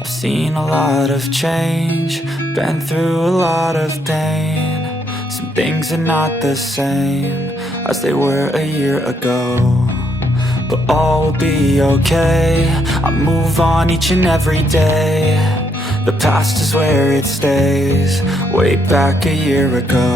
I've seen a lot of change, been through a lot of pain. Some things are not the same as they were a year ago. But all will be okay. I move on each and every day. The past is where it stays, way back a year ago.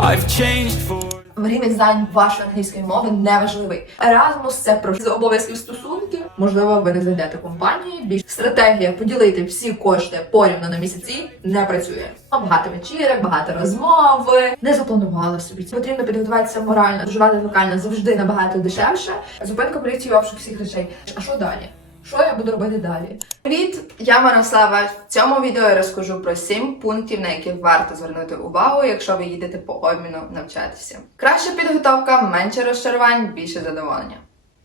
I've changed for. Рівень знань вашої англійської мови не важливий. Erasmus – це про обов'язків стосунки. Можливо, ви не знайдете компанії. Більш стратегія поділити всі кошти порівну на місяці не працює. Багато вечірок, багато розмови. Не запланувала собі. Потрібно підготуватися морально, вживати локально завжди набагато дешевше. Зупинка поліції, обшук всіх речей. А що далі? Що я буду робити далі? Привіт, я Мирослава. В цьому відео я розкажу про 7 пунктів, на які варто звернути увагу, якщо ви їдете по обміну навчатися. Краща підготовка, менше розчарувань, більше задоволення.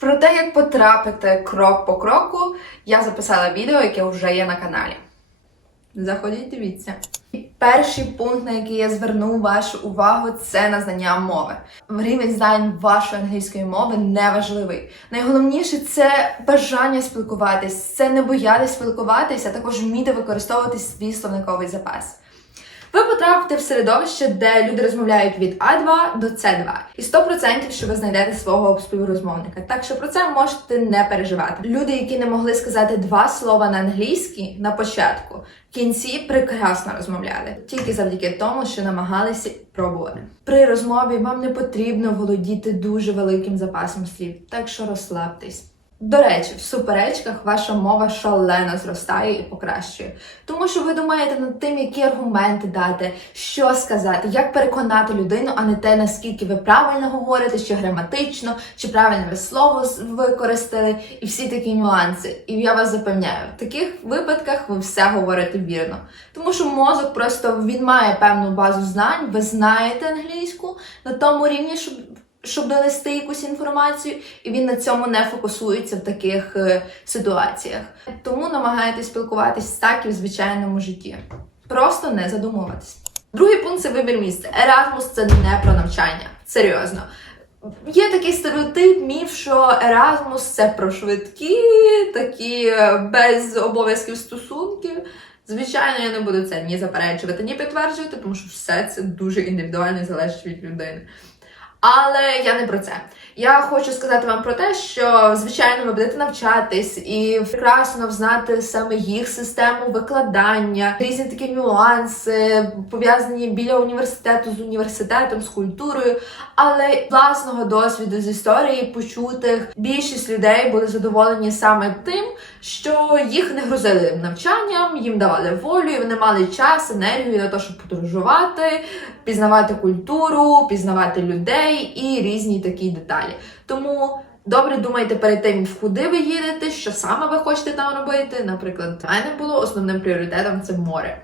Про те, як потрапити крок по кроку, я записала відео, яке вже є на каналі. Заходіть, дивіться. І Перший пункт, на який я зверну вашу увагу, це на знання мови. Рівень знань вашої англійської мови не важливий. Найголовніше це бажання спілкуватись, це не боятися спілкуватися, а також вміти використовувати свій словниковий запас. Ви потрапите в середовище, де люди розмовляють від А2 до С2. І 100% що ви знайдете свого співрозмовника. Так що про це можете не переживати. Люди, які не могли сказати два слова на англійській на початку, в кінці прекрасно розмовляли, тільки завдяки тому, що намагалися пробувати. При розмові вам не потрібно володіти дуже великим запасом слів, так що розслабтесь. До речі, в суперечках ваша мова шалено зростає і покращує, тому що ви думаєте над тим, які аргументи дати, що сказати, як переконати людину, а не те, наскільки ви правильно говорите, чи граматично, чи правильне ви слово використали, і всі такі нюанси. І я вас запевняю, в таких випадках ви все говорите вірно. Тому що мозок просто він має певну базу знань, ви знаєте англійську на тому рівні, щоб щоб донести якусь інформацію, і він на цьому не фокусується в таких е, ситуаціях. Тому намагайтесь спілкуватись так і в звичайному житті. Просто не задумуватись. Другий пункт це вибір місця. Erasmus – це не про навчання. Серйозно. Є такий стереотип, міф, що Erasmus – це про швидкі, такі е, без обов'язків стосунків. Звичайно, я не буду це ні заперечувати, ні підтверджувати, тому що все це дуже індивідуально залежить від людини. Але я не про це. Я хочу сказати вам про те, що звичайно ви будете навчатись і прекрасно знати саме їх систему викладання, різні такі нюанси, пов'язані біля університету з університетом, з культурою. Але власного досвіду з історії почутих більшість людей були задоволені саме тим, що їх не грузили навчанням, їм давали волю, і вони мали час, енергію на те, щоб подорожувати, пізнавати культуру, пізнавати людей і різні такі деталі. Тому добре думайте перед тим, куди ви їдете, що саме ви хочете там робити. Наприклад, в мене було основним пріоритетом це море.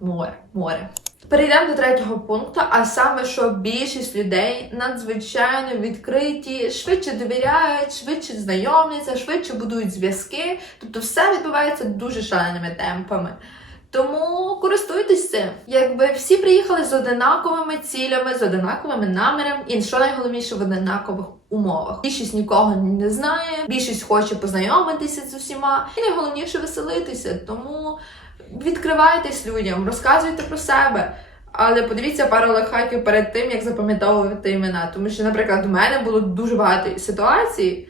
Море, море. Перейдемо до третього пункту, а саме, що більшість людей надзвичайно відкриті, швидше довіряють, швидше знайомляться, швидше будують зв'язки. Тобто все відбувається дуже шаленими темпами. Тому користуйтесь цим. Якби всі приїхали з одинаковими цілями, з одинаковими намірами, і що найголовніше в одинакових умовах. Більшість нікого не знає, більшість хоче познайомитися з усіма, і найголовніше веселитися. Тому відкривайтесь людям, розказуйте про себе. Але подивіться пару лайфхаків перед тим, як запам'ятовувати імена. Тому що, наприклад, у мене було дуже багато ситуацій,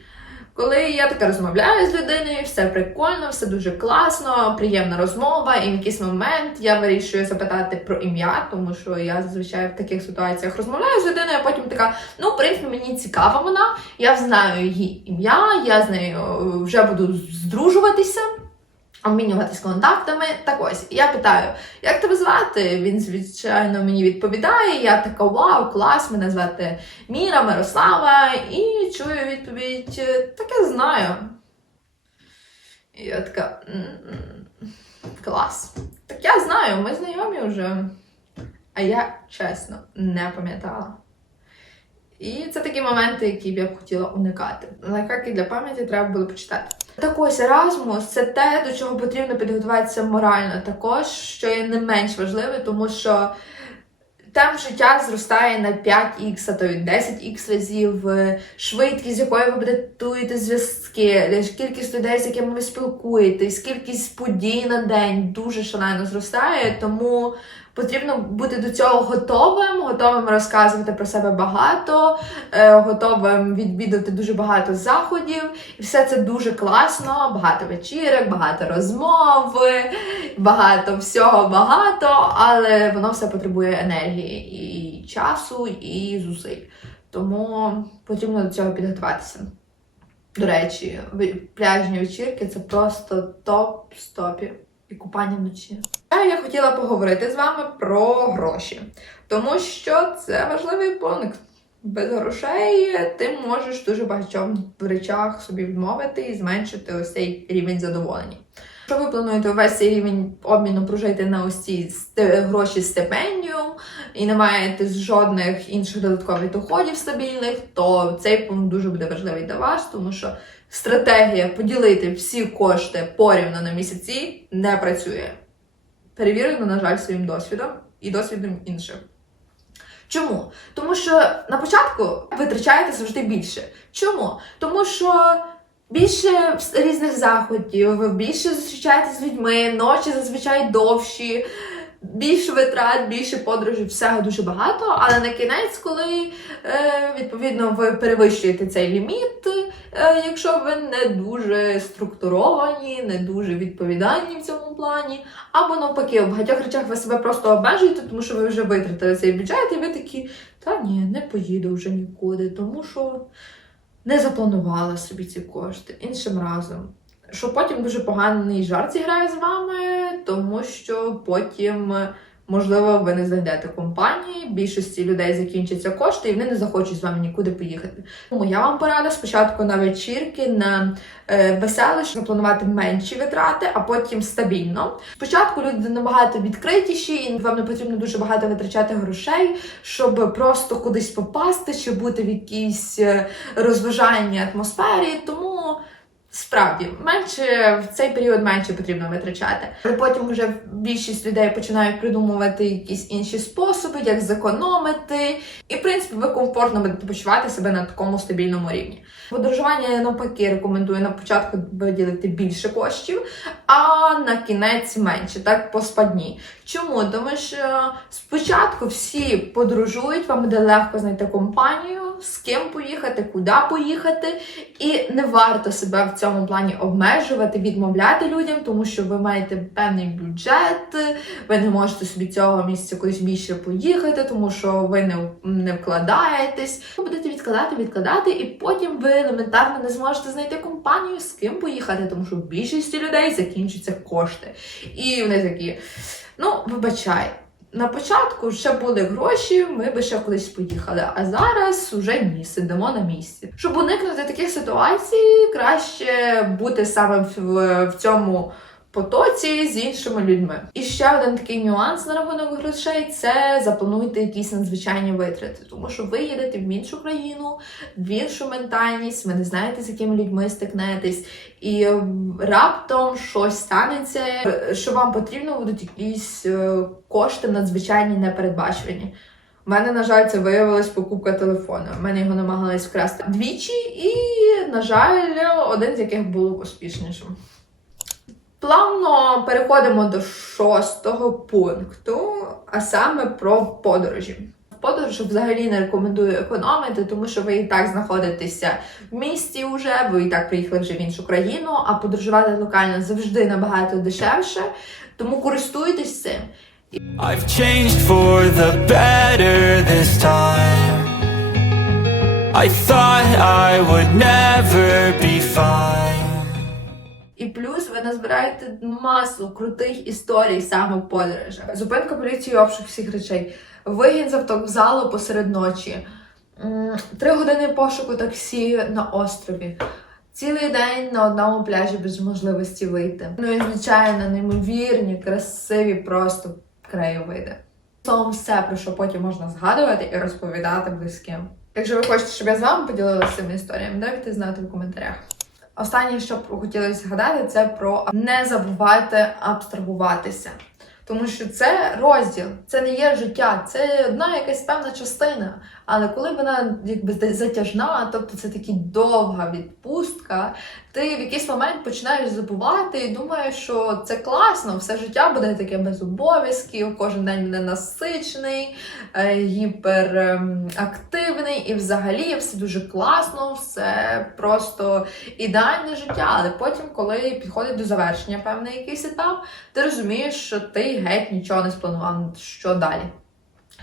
коли я така розмовляю з людиною, все прикольно, все дуже класно, приємна розмова, і в якийсь момент я вирішую запитати про ім'я, тому що я зазвичай в таких ситуаціях розмовляю з людиною, а потім така, ну, в принципі, мені цікава вона, я знаю її ім'я, я з нею е, вже буду здружуватися. Обмінюватись контактами. Так ось, я питаю, як тебе звати? Він, звичайно, мені відповідає. Я така вау, клас, мене звати Міра, Мирослава, і чую відповідь: так я знаю. І я така клас. Так я знаю, ми знайомі вже. А я чесно не пам'ятала. І це такі моменти, які б я б хотіла уникати. Лайфхаки для пам'яті треба було почитати. Так ось Erasmus – це те, до чого потрібно підготуватися морально також, що є не менш важливе, тому що Темп життя зростає на 5х, а то й 10х разів. Е, Швидкість, з якою ви будуєте зв'язки, е, кількість людей, з якими ви спілкуєтесь, кількість подій на день дуже шалено зростає. Тому потрібно бути до цього готовим, готовим розказувати про себе багато, е, готовим відвідати дуже багато заходів. І все це дуже класно. Багато вечірок, багато розмов, багато всього багато, але воно все потребує енергії і часу, і зусиль. Тому потрібно до цього підготуватися. До речі, пляжні вечірки це просто топ з топів і купання вночі. Я хотіла поговорити з вами про гроші, тому що це важливий пункт. Без грошей ти можеш дуже багатьом речах собі відмовити і зменшити ось цей рівень задоволення. Якщо ви плануєте увесь цей рівень обміну прожити на ось ці гроші стипендію і не маєте жодних інших додаткових доходів стабільних, то цей пункт дуже буде важливий для вас, тому що стратегія поділити всі кошти порівну на місяці не працює. Перевірено, на жаль, своїм досвідом і досвідом інших. Чому? Тому що на початку витрачаєте завжди більше. Чому? Тому що більше різних заходів, ви більше зустрічаєтесь з людьми, ночі зазвичай довші, більше витрат, більше подорожей, всього дуже багато. Але на кінець, коли е, відповідно ви перевищуєте цей ліміт, якщо ви не дуже структуровані, не дуже відповідальні в цьому плані, або навпаки, в багатьох речах ви себе просто обмежуєте, тому що ви вже витратили цей бюджет, і ви такі, та ні, не поїду вже нікуди, тому що не запланувала собі ці кошти іншим разом. Що потім дуже поганий жарт зіграє з вами, тому що потім, можливо, ви не знайдете компанії, більшості людей закінчаться кошти, і вони не захочуть з вами нікуди поїхати. Тому я вам порада спочатку на вечірки, на е, веселище запланувати менші витрати, а потім стабільно. Спочатку люди набагато відкритіші, і вам не потрібно дуже багато витрачати грошей, щоб просто кудись попасти, чи бути в якійсь е, розважальній атмосфері. Тому справді менше в цей період менше потрібно витрачати. Але потім вже більшість людей починають придумувати якісь інші способи, як зекономити. І в принципі ви комфортно будете почувати себе на такому стабільному рівні. Подорожування навпаки рекомендую на початку виділити більше коштів, а на кінець менше, так по спадні. Чому? Тому що спочатку всі подорожують, вам буде легко знайти компанію, з ким поїхати, куди поїхати, і не варто себе в цьому плані обмежувати, відмовляти людям, тому що ви маєте певний бюджет, ви не можете собі цього місяця кудись більше поїхати, тому що ви не, не вкладаєтесь. Ви будете відкладати, відкладати, і потім ви елементарно не зможете знайти компанію, з ким поїхати, тому що в більшості людей закінчуються кошти. І вони такі, ну, вибачай. На початку ще були гроші, ми би ще кудись поїхали. А зараз уже ні, сидимо на місці. Щоб уникнути таких ситуацій, краще бути саме в, в цьому потоці з іншими людьми. І ще один такий нюанс на рахунок грошей це заплануйте якісь надзвичайні витрати, тому що ви їдете в іншу країну, в іншу ментальність, ви не знаєте, з якими людьми стикнетесь, і е, раптом щось станеться, що вам потрібно будуть якісь е, кошти надзвичайні непередбачувані. У мене, на жаль, це виявилась покупка телефону. У мене його намагались вкрасти двічі, і, на жаль, один з яких був успішнішим. Плавно переходимо до шостого пункту, а саме про подорожі. В подорожах взагалі не рекомендую економити, тому що ви і так знаходитеся в місті вже, ви і так приїхали вже в іншу країну, а подорожувати локально завжди набагато дешевше. Тому користуйтесь цим. I've changed for the better this time. I thought I would never be fine. І плюс ви назбираєте масу крутих історій саме в подорожах. Зупинка поліції, обшук всіх речей, вигін з автовокзалу посеред ночі, три години пошуку таксі на острові. Цілий день на одному пляжі без можливості вийти. Ну і звичайно, неймовірні, красиві просто краєвиди. Словом, все, про що потім можна згадувати і розповідати близьким. Якщо ви хочете, щоб я з вами поділилася цими історіями, дайте знати в коментарях. Останнє, що хотілося згадати, це про не забувайте абстрагуватися. Тому що це розділ, це не є життя, це одна якась певна частина. Але коли вона якби затяжна, тобто це такі довга відпустка, ти в якийсь момент починаєш забувати і думаєш, що це класно, все життя буде таке без обов'язків, кожен день буде насичений, е, гіперактивний, і взагалі все дуже класно, все просто ідеальне життя. Але потім, коли підходить до завершення певний якийсь етап, ти розумієш, що ти геть нічого не спланував, що далі.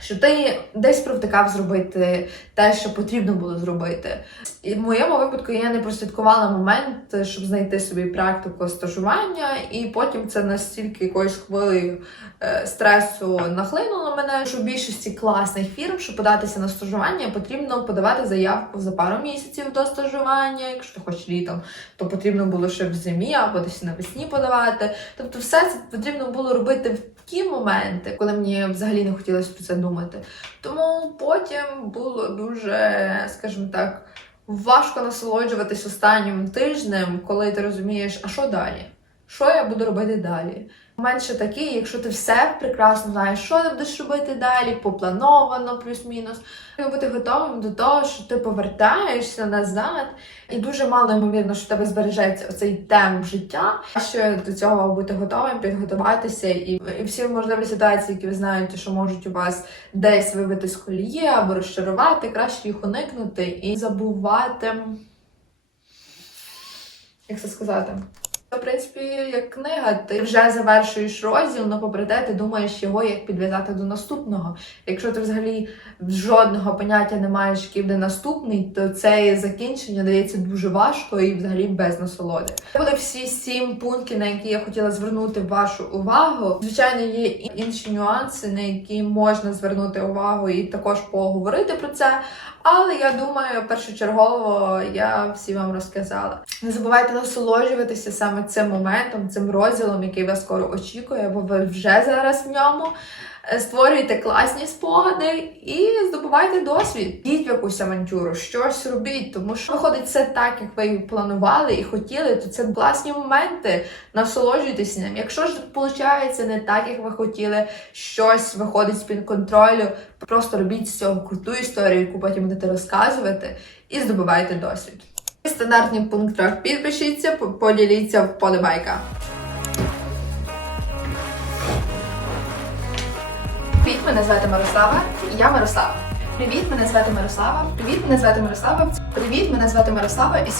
Що ти десь провтикав зробити те, що потрібно було зробити. І в моєму випадку я не прослідкувала момент, щоб знайти собі практику стажування, і потім це настільки якоюсь хвилею е, стресу нахлинуло мене, що в більшості класних фірм, щоб податися на стажування, потрібно подавати заявку за пару місяців до стажування. Якщо ти хочеш літом, то потрібно було ще в зимі або десь навесні подавати. Тобто, все це потрібно було робити в ті моменти, коли мені взагалі не хотілося про це думати. Тому потім було дуже, скажімо так, важко насолоджуватись останнім тижнем, коли ти розумієш, а що далі? Що я буду робити далі? Момент ще такий, якщо ти все прекрасно знаєш, що ти будеш робити далі, поплановано, плюс-мінус, бути готовим до того, що ти повертаєшся назад, і дуже мало ймовірно, що в тебе збережеться оцей темп життя. Ще до цього бути готовим, підготуватися і, і всі можливі ситуації, які ви знаєте, що можуть у вас десь вибити з колії або розчарувати, краще їх уникнути і забувати. Як це сказати? Це, в принципі, як книга, ти вже завершуєш розділ, але попри те, ти думаєш його як підв'язати до наступного. Якщо ти взагалі жодного поняття не маєш, який буде наступний, то це закінчення дається дуже важко і взагалі без насолоди. Це були всі сім пунктів, на які я хотіла звернути вашу увагу. Звичайно, є інші нюанси, на які можна звернути увагу і також поговорити про це. Але я думаю, першочергово я всі вам розказала. Не забувайте насолоджуватися саме цим моментом, цим розділом, який вас скоро очікує, бо ви вже зараз в ньому. Е, Створюйте класні спогади і здобувайте досвід. Йдіть в якусь авантюру, щось робіть, тому що виходить все так, як ви планували і хотіли, то це класні моменти. Насолоджуйтесь ним. Якщо ж виходить не так, як ви хотіли, щось виходить з-під контролю, просто робіть з цього круту історію, яку потім будете розказувати, і здобувайте досвід. Стандартний пункт. Підпишіться, по- поділіться вподобайка. Привіт, мене звати Мирослава. Я Мирослава. Привіт, мене звати Мирослава. Привіт, мене звати Мирослава. Привіт, мене звати Мирослава. І